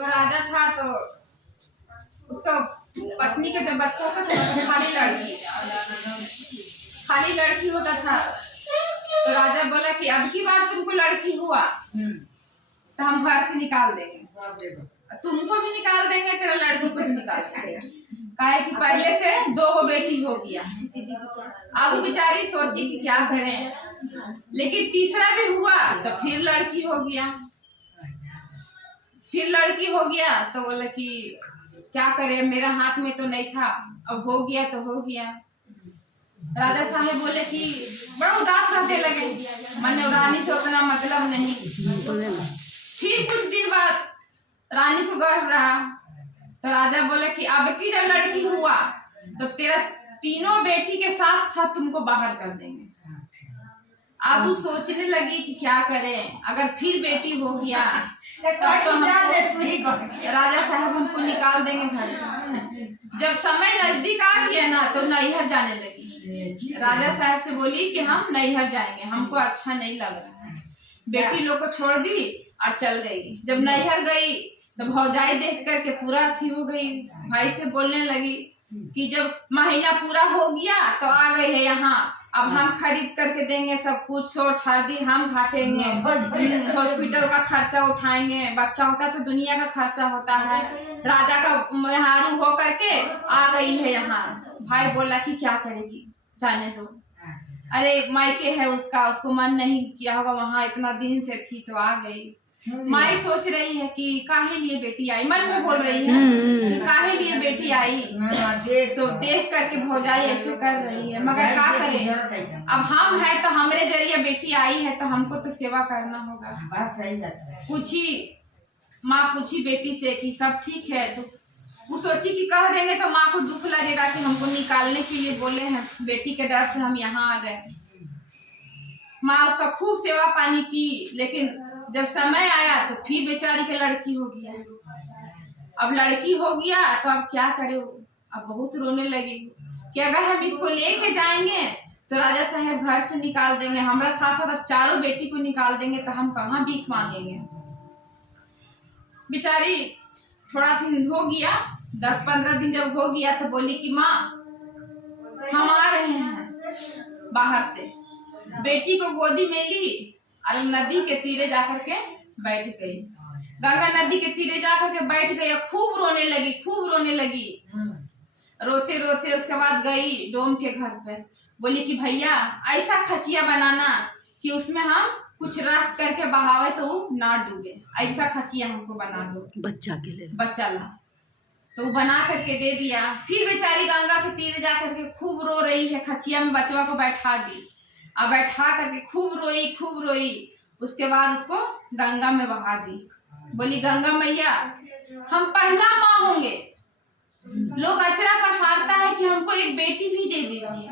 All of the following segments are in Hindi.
तो राजा था तो उसका पत्नी का जब बच्चा होता था तो खाली लड़की होता था। तो राजा बोला कि अब की बार तुमको लड़की हुआ तो हम घर से निकाल देंगे, तुमको भी निकाल देंगे, तेरा लड़की को भी निकाल देंगे। काहे कि पहले से 2 बेटी हो गया। अब बेचारी सोची कि क्या करें, लेकिन तीसरा भी हुआ तो फिर लड़की हो गया, तो बोला कि क्या करे, मेरा हाथ में तो नहीं था, अब हो गया तो हो गया। राजा साहब बोले कि बड़ा उदास रहते लगे, मन रानी से उतना मतलब नहीं। फिर कुछ दिन बाद रानी को गर्व रहा तो राजा बोले कि अब की जब लड़की हुआ तो तेरा 3 बेटी के साथ साथ तुमको बाहर कर देंगे। अब वो सोचने लगी कि क्या करें, अगर फिर बेटी हो गया तब तो राजा साहब हमको निकाल देंगे घर से। जब समय नजदीक आ गया ना तो नैहर जाने लगी। राजा साहब से बोली कि हम नैहर जाएंगे, हमको अच्छा नहीं लग रहा है। बेटी लोग को छोड़ दी और चल गई। जब नैहर गई तो भौजाई देख करके पूरा अथी हो गई, भाई से बोलने लगी कि जब महीना पूरा हो गया तो आ गई है यहाँ, अब हम खरीद करके देंगे सब कुछ, सोट हल्दी हम घाटेंगे, हॉस्पिटल का खर्चा उठाएंगे, बच्चा होता तो दुनिया का खर्चा होता है। राजा का मेहरारू हो करके आ गई है यहाँ। भाई बोला कि क्या करेगी, जाने दो, अरे मायके है उसका, उसको मन नहीं किया होगा, वहाँ इतना दिन से थी तो आ गई। माई सोच रही है कि काहे लिए बेटी आई, मन में बोल रही है कि काहे लिए बेटी आई। तो देख करके भौजाई ऐसे कर रही है, मगर क्या करें, अब हम है तो हमरे जरिए बेटी आई है तो हमको तो सेवा करना होगा। माँ पूछी बेटी से कि सब ठीक है, तो वो सोची कि कह देंगे तो माँ को दुख लगेगा कि हमको निकालने के लिए बोले हैं, बेटी के डर से हम यहाँ आ गए। माँ उसका खूब सेवा पानी की, लेकिन जब समय आया तो फिर बेचारी के लड़की हो गया। अब लड़की हो गया तो अब क्या करे, अब बहुत रोने लगी कि अगर हम इसको लेके जाएंगे तो राजा साहब घर से निकाल देंगे, हमारा साथ साथ अब 4 बेटी को निकाल देंगे तो हम कहाँ भीख मांगेंगे। बेचारी थोड़ा दिन हो गया, 10-15 दिन जब हो गया तो बोली कि माँ हम आ रहे हैं बाहर से। बेटी को गोदी में ली और नदी के तीरे जाकर के बैठ गई। गंगा नदी के तीरे जाकर के बैठ गई और खूब रोने लगी। रोते रोते उसके बाद गई डोम के घर पे, बोली कि भैया ऐसा खचिया बनाना कि उसमें हम कुछ रख करके बहावे तो ना डूबे, ऐसा खचिया हमको बना दो, बच्चा ला। तो वो बना करके दे दिया। फिर बेचारी गंगा के तीरे जाकर के खूब रो रही है, खचिया में बचवा को बैठा दी और बैठा करके खूब रोई। उसके बाद उसको गंगा में बहा दी। बोली गंगा मैया हम पहला माँ होंगे, लोग अचरा पसारता है कि हमको एक बेटी भी दे दीजिए,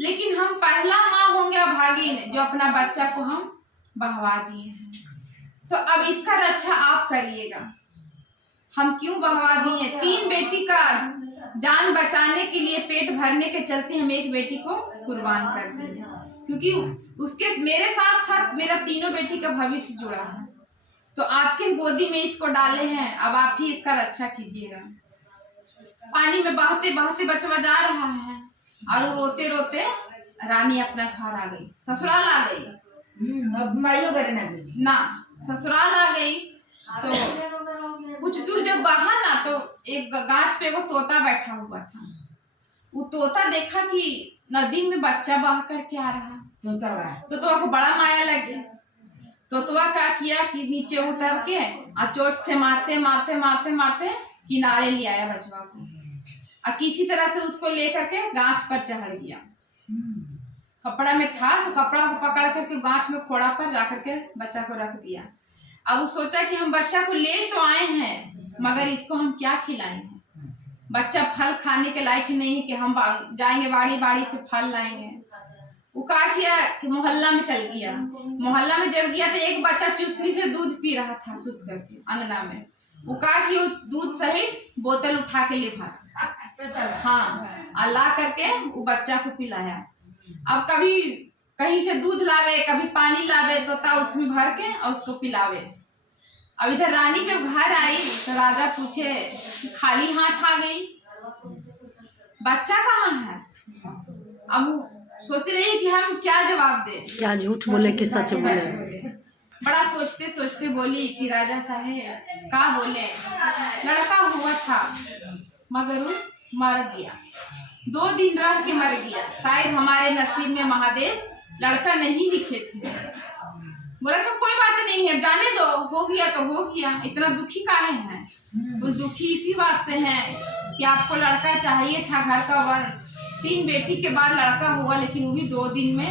लेकिन हम पहला माँ होंगे अभागिन जो अपना बच्चा को हम बहवा दिए हैं, तो अब इसका रक्षा आप करिएगा। हम क्यों बहवा दिए, 3 बेटी का जान बचाने के लिए, पेट भरने के चलते हम एक बेटी को कुर्बान कर दिए, क्योंकि उसके मेरे साथ साथ मेरा 3 बेटी का भविष्य जुड़ा है। तो आपके गोदी में इसको डाले हैं, अब आप ही इसका रक्षा कीजिएगा। पानी में बहते बहते बचवा जा रहा है और रोते रोते रानी अपना घर आ गई, ससुराल आ गई। ना ससुराल आ गई तो कुछ दूर जब बहा ना तो एक गाछ पे एगो तोता बैठा हुआ था। वो तोता देखा कि नदी में बच्चा बह करके आ रहा, तो को बड़ा माया लगे। तोतवा क्या किया कि नीचे उतर के और चोट से मारते किनारे ले आया बचवा को, और किसी तरह से उसको लेकर के गाछ पर चढ़ गया। कपड़ा में था, सो कपड़ा को पकड़ करके गाछ में खोड़ा पर जाकर के बच्चा को रख दिया। अब वो सोचा कि हम बच्चा को ले तो आए हैं, मगर इसको हम क्या खिलाएंगे, बच्चा फल खाने के लायक नहीं है कि हम जाएंगे बाड़ी से फल लाएंगे। वो क्या किया कि मोहल्ला में चल गया। मोहल्ला में जब गया तो एक बच्चा चूसनी से दूध पी रहा था सुत करके अंगना में। वो कहा कि वो दूध सहित बोतल उठा के ले भागा, हाँ, ला करके वो बच्चा को पिलाया। अब कभी कहीं से दूध लावे, कभी पानी लावे, तोता उसमें भर के और उसको पिलावे। अब इधर रानी जब घर आई तो राजा पूछे खाली हाथ आ गई, बच्चा कहाँ है। अब सोच रही कि हम क्या जवाब दे, क्या झूठ बोले कि सच बोले। बड़ा सोचते सोचते बोली कि राजा साहेब का बोले, लड़का हुआ था मगर वो मर गया, 2 दिन रह के मर गया, शायद हमारे नसीब में महादेव लड़का नहीं लिखे थे। बोला अच्छा कोई बात नहीं है, जाने दो, हो गया तो हो गया, इतना दुखी काहे हैं। वो दुखी इसी बात से हैं कि आपको लड़का चाहिए था, घर का वंश, 3 बेटी के बाद लड़का हुआ लेकिन वो भी 2 दिन में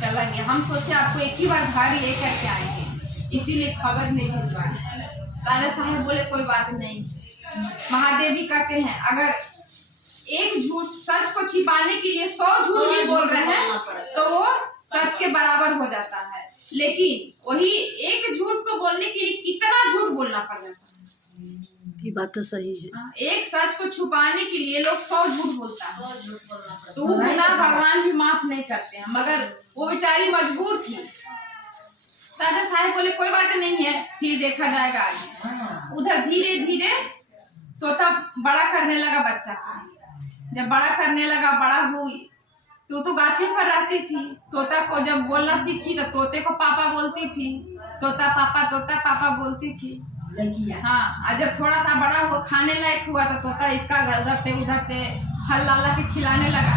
चला गया। हम सोचे आपको एक ही बार घर लेकर के आएंगे, इसीलिए खबर नहीं भिजवाए। राजा साहब बोले कोई बात नहीं, महादेव भी कहते हैं अगर एक झूठ सच को छिपाने के लिए 100 झूठ भी बोल रहे हैं तो वो सच के बराबर हो जाता है, लेकिन वही एक झूठ को बोलने के लिए कितना झूठ बोलना पड़ जाता है। ये बात तो सही है। एक सच को छुपाने के लिए लोग 100 झूठ बोलता है, तो वो गुनाह भगवान भी माफ नहीं करते हैं, मगर वो बेचारी मजबूर थी। राजा साहब बोले कोई बात नहीं है, फिर देखा जाएगा आगे। उधर धीरे धीरे तोता बड़ा करने लगा बच्चा का। जब बड़ा करने लगा, बड़ा हुई तो गाछे पर रहती थी। तोता को जब बोलना सीखी तो तोते को पापा बोलती थी, तोता पापा बोलती थी। हाँ, और जब थोड़ा सा बड़ा हुआ, खाने लायक हुआ तो तोता इसका उधर से फल लाला के खिलाने लगा।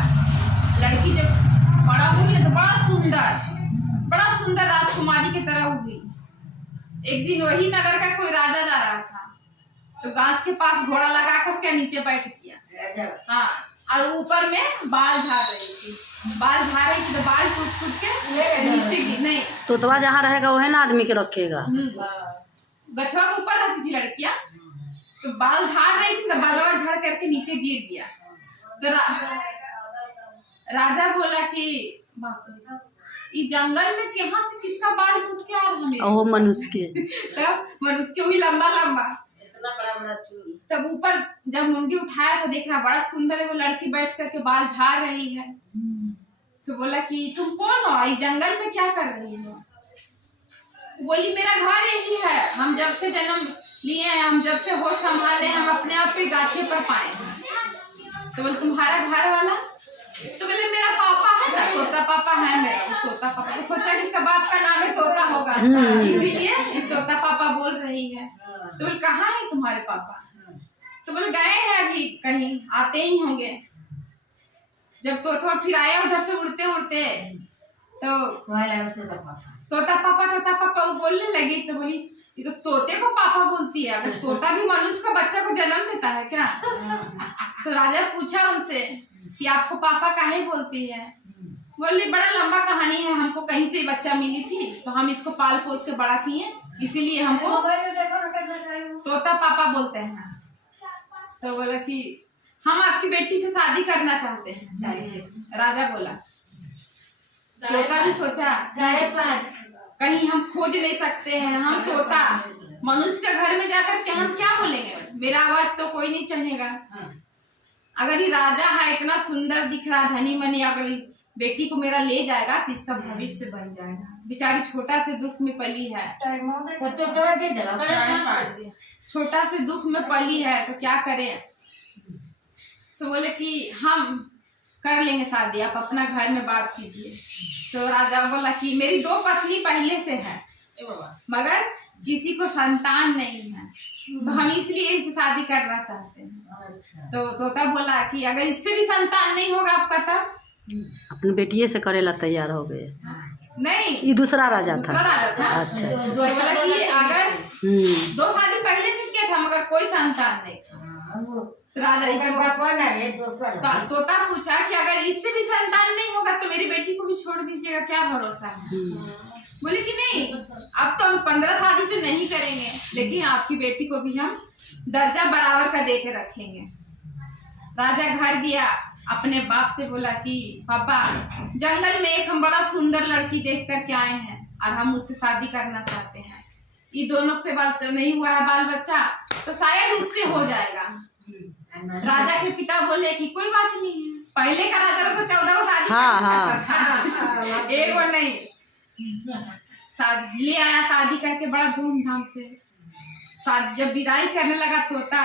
लड़की जब बड़ा हुई ना तो बड़ा सुंदर राजकुमारी की तरह हुई। एक दिन वही नगर का कोई राजा जा रहा था तो गाछ के पास घोड़ा लगा करके नीचे बैठ गया। हाँ, और ऊपर में बाल झाड़ रही थी तो बाल टूट के नीचे नहीं। तोतवा जहाँ रहेगा वही ना आदमी के रखेगा। गछवा के ऊपर रखी थी लड़कियां, तो बाल झाड़ रही थी तो बालवा झाड़ करके नीचे गिर गया। तो राजा बोला कि इस जंगल में कहाँ से किसका बाल टूट के आ रहा है। ओह मनुष्य के मनुष्य के भी लंबा इतना बड़ा चूल। तब ऊपर जब मुंडी उठाया तो देखा बड़ा सुंदर एगो लड़की बैठ करके बाल झाड़ रही है। तो बोला कि तुम कौन हो, इस जंगल में क्या कर रही हो। बोली मेरा घर यही है, हम जब से जन्म लिए हैं, हम जब से होश संभाले हम अपने आप पे गाछे पर पाए हैं। तो बोले तुम्हारा घर वाला, तो बोले मेरा पापा है ना, तोता पापा है मेरा। तोता पापा तो सोचा कि इसका बाप का नाम है तोता होगा, इसीलिए तोता पापा बोल रही है। तो बोले कहाँ है तुम्हारे पापा। तो बोले गए हैं अभी कहीं, आते ही होंगे। जब तोता फिर आया उधर से उड़ते उड़ते तो तोता पापा वो बोलने लगी। तो बोली ये तो तोते को पापा बोलती है, अगर तोता भी मनुष्य का बच्चा को जन्म देता है क्या। तो राजा पूछा उनसे कि आपको पापा काहे बोलती है। बोली बड़ा लंबा कहानी है, हमको कहीं से बच्चा मिली थी तो हम इसको पाल पोस के बड़ा किए, इसीलिए हमको तोता पापा बोलते हैं। तो बोला कि हम आपकी बेटी से शादी करना चाहते हैं। राजा बोला, तोता भी सोचा कहीं हम खोज नहीं सकते हैं, हम तोता मनुष्य के घर में जाकर के हम क्या बोलेंगे, मेरा आवाज तो कोई नहीं चलेगा। अगर ये राजा है इतना सुंदर दिख रहा धनी मनी, अगर इस बेटी को मेरा ले जाएगा तो इसका भविष्य बन जाएगा। बेचारी छोटा से दुख में पली है, छोटा से दुख में पली है तो क्या करें। तो बोले कि हम कर लेंगे शादी, आप अपना घर में बात कीजिए। तो राजा बोला कि मेरी 2 पत्नी पहले से है मगर किसी को संतान नहीं है, तो हम इसलिए इसे शादी करना चाहते हैं। तो तोता बोला कि अगर इससे भी संतान नहीं होगा आपका तब अपनी बेटिए से करेला तैयार हो गए। नहीं, ये दूसरा राजा था। अच्छा। तो बोला कि अगर 2 शादी पहले से किया था मगर कोई संतान नहीं था। राजा तोता पूछा कि अगर इससे भी संतान नहीं होगा तो मेरी बेटी को भी छोड़ दीजिएगा, क्या भरोसा है। बोले कि नहीं, अब तो हम 15 शादी तो नहीं करेंगे, लेकिन आपकी बेटी को भी हम दर्जा बराबर का दे के रखेंगे। राजा घर गया, अपने बाप से बोला कि पापा जंगल में एक हम बड़ा सुंदर लड़की देख करके आए हैं और हम उससे शादी करना चाहते हैं। ये दोनों से नहीं हुआ है बाल बच्चा तो शायद उससे हो जाएगा। राजा के पिता बोले कि कोई बात नहीं है, पहले का राजा तो 14 शादी करता था, एक और नहीं। ले आया शादी करके बड़ा धूमधाम से। जब विदाई करने लगा तोता,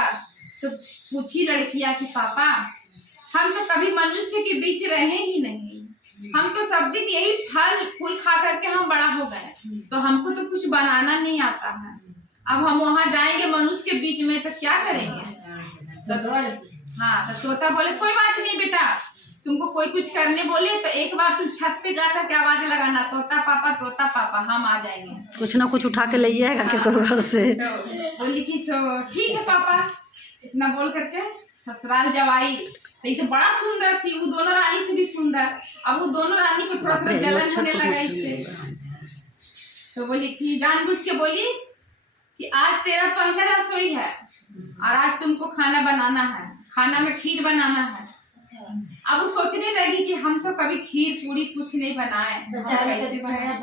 तो पूछी लड़कियां कि पापा हम तो कभी मनुष्य के बीच रहे ही नहीं, हम तो सब दिन यही फल फूल खा करके हम बड़ा हो गए, तो हमको तो कुछ बनाना नहीं आता है, अब हम वहां जाएंगे मनुष्य के बीच में तो क्या करेंगे। हाँ, तो तोता बोले कोई बात नहीं बेटा, तुमको कोई कुछ करने बोले तो एक बार तुम छत पे जाकर के आवाज लगाना, तोता पापा हम आ जाएंगे, कुछ ना कुछ उठा के ले आएगा के तो घर से। तो बोली कि ठीक है पापा। इतना बोल करके ससुराल जब आई तो ये तो बड़ा सुंदर थी, वो दोनों रानी से भी सुंदर। अब वो दोनों रानी को थोड़ा थोड़ा जलन होने लगा इससे, तो बोली कि जानबूझ के बोली कि आज तेरा पहला रसोई है और आज तुमको खाना बनाना है, खाना में खीर बनाना है। अब वो सोचने लगी कि हम तो कभी खीर पूरी कुछ नहीं बनाए, कैसे बनाए।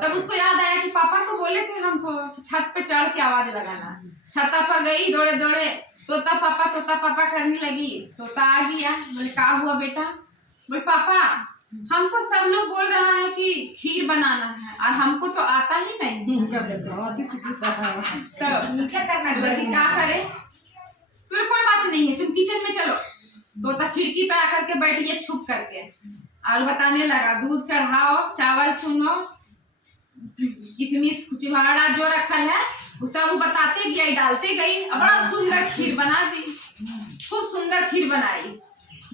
तब उसको याद आया कि पापा तो बोले थे हमको कि छत पे चढ़ के आवाज लगाना। छत पर गई दौड़े दौड़े, तोता पापा करने लगी। तोता आ गया, बोले क्या हुआ बेटा। बोले पापा हमको सब लोग बोल रहा है कि खीर बनाना है और हमको तो आता ही नहीं। तो क्या करना लगी, क्या करे। तो कोई बात नहीं है, तुम किचन में चलो। तोता खिड़की पे आकर के बैठ गया छुप करके और बताने लगा दूध चढ़ाओ, चावल चुनो, किशमिश चिवड़ा जो रखल है वो सब बताते गई, डालते गई। बड़ा सुंदर खीर बना दी, खूब सुंदर खीर बनाई।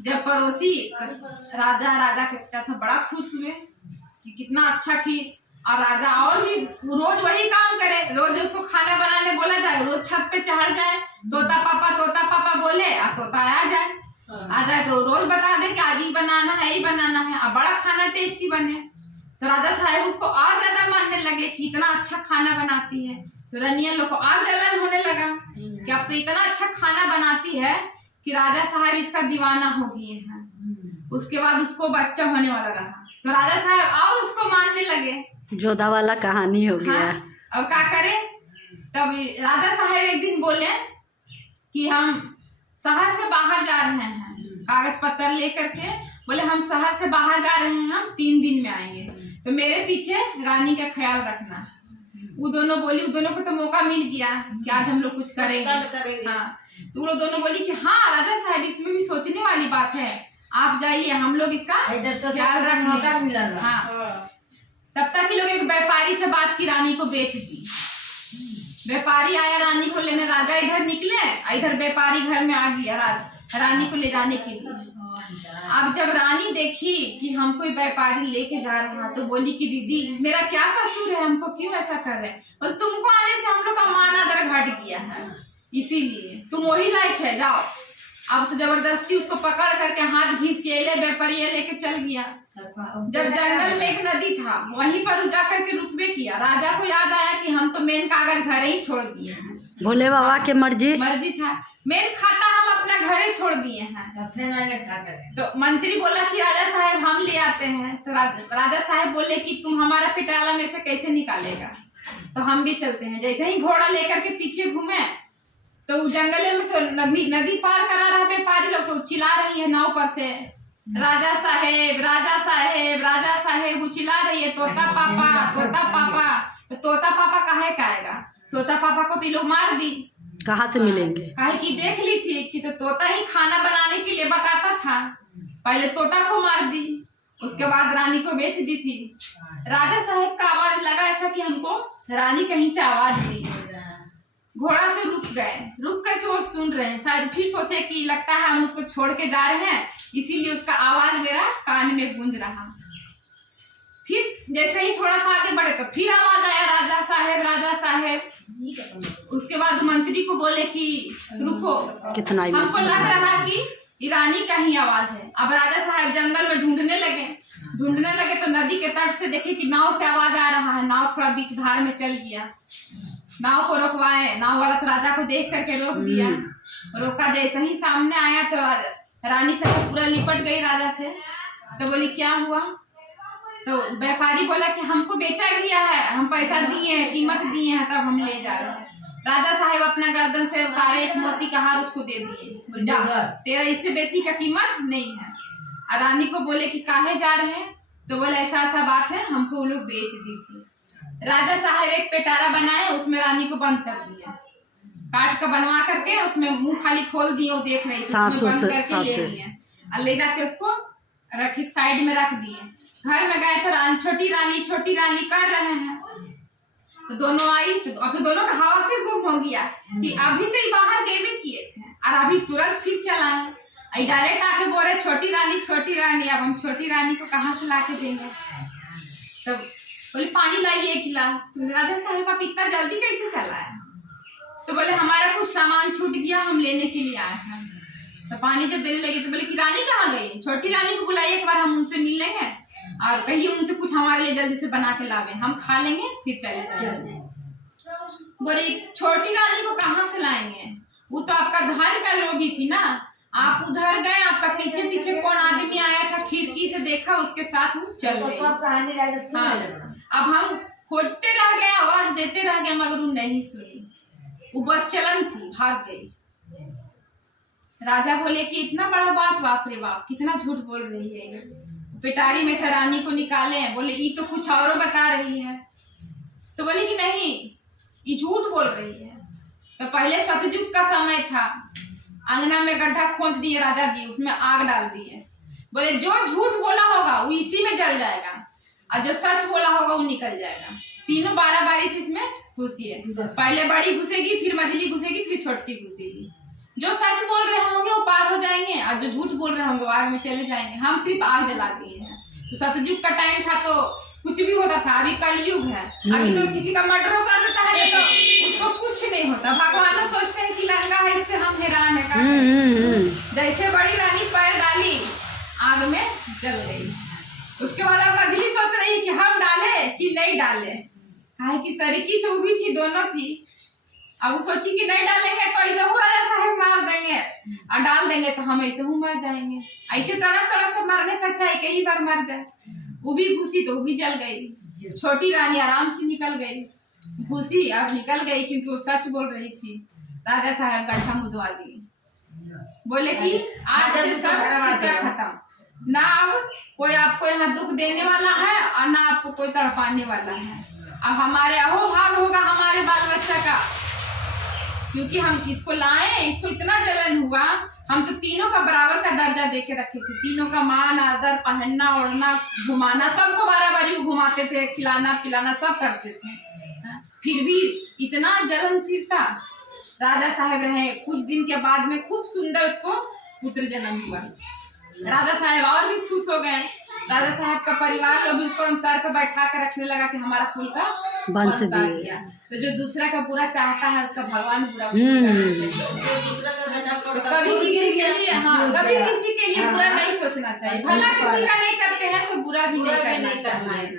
जब पड़ोसी राजा के सब बड़ा खुश हुए कि कितना अच्छा खीर। और राजा और भी रोज वही काम करे, रोज उसको खाना बनाने बोला जाए, रोज छत पे चढ़ जाए, तोता पापा बोले और तोता आ जाए तो रोज बता दे कि आज ही बनाना है, ही बनाना है, और बड़ा खाना टेस्टी बने। तो राजा साहब उसको और ज्यादा मानने लगे कि इतना अच्छा खाना बनाती है। तो रानिया लोग को और जलन होने लगा कि अब तो इतना अच्छा खाना बनाती है कि राजा साहब इसका दीवाना हो गए हैं। उसके बाद उसको बच्चा होने वाला रहा, तो राजा साहब और उसको मानने लगे। जोधा वाला कहानी हो गया। हाँ, अब क्या करे। तब राजा साहब एक दिन बोले कि हम शहर से बाहर जा रहे हैं, कागज पत्तर लेकर के। बोले हम शहर से बाहर जा रहे हैं, हम 3 दिन में आएंगे, तो मेरे पीछे रानी का ख्याल रखना। वो दोनों बोली, वो दोनों को तो मौका मिल गया कि आज हम लोग कुछ करेंगे। हाँ, तो वो दोनों बोली कि हाँ राजा साहब इसमें भी सोचने वाली बात है, आप जाइए, हम लोग इसका ख्याल रखेंगे। हाँ, तब तक ये लोग एक व्यापारी से बात की, रानी को बेच दी। व्यापारी आया रानी को लेने, राजा इधर निकले, इधर व्यापारी घर में आ गया रानी को ले जाने के लिए। अब जब रानी देखी कि हमको व्यापारी लेके जा रहा, तो बोली कि दीदी मेरा क्या कसूर है, हमको क्यों ऐसा कर रहे हैं। और तुमको आने से हम लोग का मान आदर घट गया है, इसीलिए तुम वही लायक है, जाओ। अब तो जबरदस्ती उसको पकड़ करके हाथ घिसिएले व्यापारी लेके चल गया। जब जंगल में एक नदी था, वहीं पर जा करके रुकबे किया। राजा को याद आया कि हम तो मेन कागज घर ही छोड़ दिए हैं, भोले बाबा के मर्जी था, मेन खाता हम अपना घर ही छोड़ दिए हैं। तो मंत्री बोला कि राजा साहब हम ले आते हैं। तो राजा साहब बोले कि तुम हमारा पिटाला में से कैसे निकालेगा, तो हम भी चलते हैं। जैसे ही घोड़ा लेकर के पीछे घूमे, तो जंगल में से नदी पार करा रहा व्यापारी लोग, तो चिल्ला रही है नाव पर से, राजा साहेब राजा साहेब राजा साहेब, वो चिल्ला रही है तोता पापा। तो तोता पापा काहे कहेगा, तोता पापा को तो लोग मार दी, कहाँ से मिलेंगे। काहे की देख ली थी कि तो तोता ही खाना बनाने के लिए बताता था, पहले तोता को मार दी, उसके बाद रानी को बेच दी थी। राजा साहेब का आवाज लगा ऐसा कि हमको रानी कहीं से आवाज दी। घोड़ा से रुक गए, रुक करके वो सुन रहे हैं, शायद फिर सोचे कि लगता है हम उसको छोड़ के जा रहे हैं, इसीलिए उसका आवाज मेरा कान में गूंज रहा। फिर जैसे ही थोड़ा सा आगे बढ़े तो फिर आवाज आया राजा साहेब। उसके बाद मंत्री को बोले कि रुको, कितना हमको लग रहा कि रानी का ही आवाज है। अब राजा साहब जंगल में ढूंढने लगे तो नदी के तट से देखे कि नाव से आवाज आ रहा है। नाव थोड़ा बीच धार में चल गया, नाव को रोकवाए। नाव वाला तो राजा को देख करके रोक दिया। रोका, जैसे ही सामने आया तो रानी से पूरा लिपट गई राजा से। तो बोली क्या हुआ, तो व्यापारी बोला कि हमको बेचा गया है, हम पैसा दिए हैं, कीमत दिए हैं, तब हम ले जा रहे हैं। राजा साहब अपना गर्दन से उतारे, एक मोती का हार उसको दे दिए, जा, तेरा इससे बेसी का कीमत नहीं है। और रानी को बोले कि काहे जा रहे हैं, तो बोले ऐसा बात है, हमको वो लोग बेच दी थी। राजा साहब एक पेटारा बनाए, उसमें रानी को बंद कर दिया, काट का बनवा करके उसमें मुंह खाली खोल दिए, वो देख रही थी, उसमें बंद करके ले लिए और ले जाके उसको रखी साइड में रख दिए। घर में गए तो छोटी रानी कर रहे हैं, तो दोनों आई तो अब तो दोनों का हवा से गुम हो गया कि अभी तो ये बाहर गेमिंग किए थे और अभी तुरंत फिर चलाए। डायरेक्ट आके बोल रहे छोटी रानी, अब हम छोटी रानी को कहाँ से ला के देंगे। तब बोले पानी लाइए 1 गिलास। तो राजा साहब आप इतना जल्दी कैसे चला है? तो बोले हमारा कुछ सामान छूट गया, हम लेने के लिए आए हैं। तो पानी जब देने लगे तो बोले कि रानी कहाँ गई? छोटी रानी को बुलाइए, एक बार हम उनसे मिल लेंगे और कहिए उनसे कुछ हमारे लिए जल्दी से बना के लावे, हम खा लेंगे फिर चले जाएंगे। बोले छोटी रानी को कहाँ से लाएंगे? वो तो आपका धन का लोभी थी ना, आप उधर गए, आपका पीछे पीछे कौन आदमी आया था, खिड़की से देखा, उसके साथ वो चल गए। हाँ, अब हम खोजते रह गए, आवाज देते रह गए, मगर वो नहीं सुनी, वो बदचलन थी, भाग गई। राजा बोले कि इतना बड़ा बात, बाप रे बाप कितना झूठ बोल रही है। पिटारी में से रानी को निकाले, बोले ये तो कुछ और बता रही है। तो बोले कि नहीं ये झूठ बोल रही है। तो पहले सतयुग का समय था, अंगना में गड्ढा खोद दिए राजा जी, उसमें आग डाल दिए। बोले जो झूठ बोला होगा वो इसी में जल जाएगा और जो सच बोला होगा वो निकल जाएगा। तीनों 12 बारी से इसमें घुसिए, पहले बड़ी घुसेगी, फिर मछली घुसेगी, फिर छोटी घुसेगी। जो सच बोल रहे होंगे वो पार हो जाएंगे और जो झूठ बोल रहे होंगे वो आग में चले जाएंगे। हम सिर्फ आग जला दिए हैं। तो सतयुग का टाइम था तो कुछ भी होता था, अभी कलयुग है, अभी तो किसी का मर्डर कर देता है तो उसको कुछ नहीं होता। भगवान तो सोचते हैं कि लंगा है, इससे हम हैरान है। जैसे बड़ी रानी पैर डाली आग में जल गई। उसके बाद अब मछली सोच रही कि हम डाले कि नहीं डाले, काहे कि सरीकी तो भी थी, दोनों थी। अब वो सोची कि नहीं डालेंगे तो ऐसे हूँ राजा साहब मार देंगे और डाल देंगे तो हम ऐसे हूँ मर जाएंगे। ऐसे तड़प तड़प के मरने का चाहे कई बार मर जाए। वो भी घुसी तो वो भी जल गई। छोटी रानी आराम से निकल गई, घुसी और निकल गई क्योंकि वो सच बोल रही थी। राजा साहब गड्ढा मुदवा दिए, बोले कि आज से सब किस्सा खत्म, ना अब कोई आपको यहाँ दुख देने वाला है और ना आपको कोई तड़पाने वाला है। अब हमारे अहो भाग होगा हमारे बाल बच्चा का, क्योंकि हम इसको लाए, इसको इतना जलन हुआ। हम तो तीनों का बराबर का दर्जा देके रखे थे, तीनों का मान आदर, पहनना ओढ़ना, घुमाना, सबको बराबरी घुमाते थे, खिलाना पिलाना सब करते थे। फिर भी इतना जलनशील था। राजा साहब रहे, कुछ दिन के बाद में खूब सुंदर उसको पुत्र जन्म हुआ। राजा साहब और भी खुश हो गए। राजा साहब का परिवार लोग उसको सर पर बैठा कर रखने लगा कि हमारा कुल का वंश किया। तो जो दूसरा का बुरा चाहता है उसका भगवान बुरा तो कभी किसी के लिए, हाँ कभी किसी के लिए बुरा नहीं सोचना चाहिए। भला किसी का नहीं करते हैं तो बुरा भी नहीं करना चाहिए।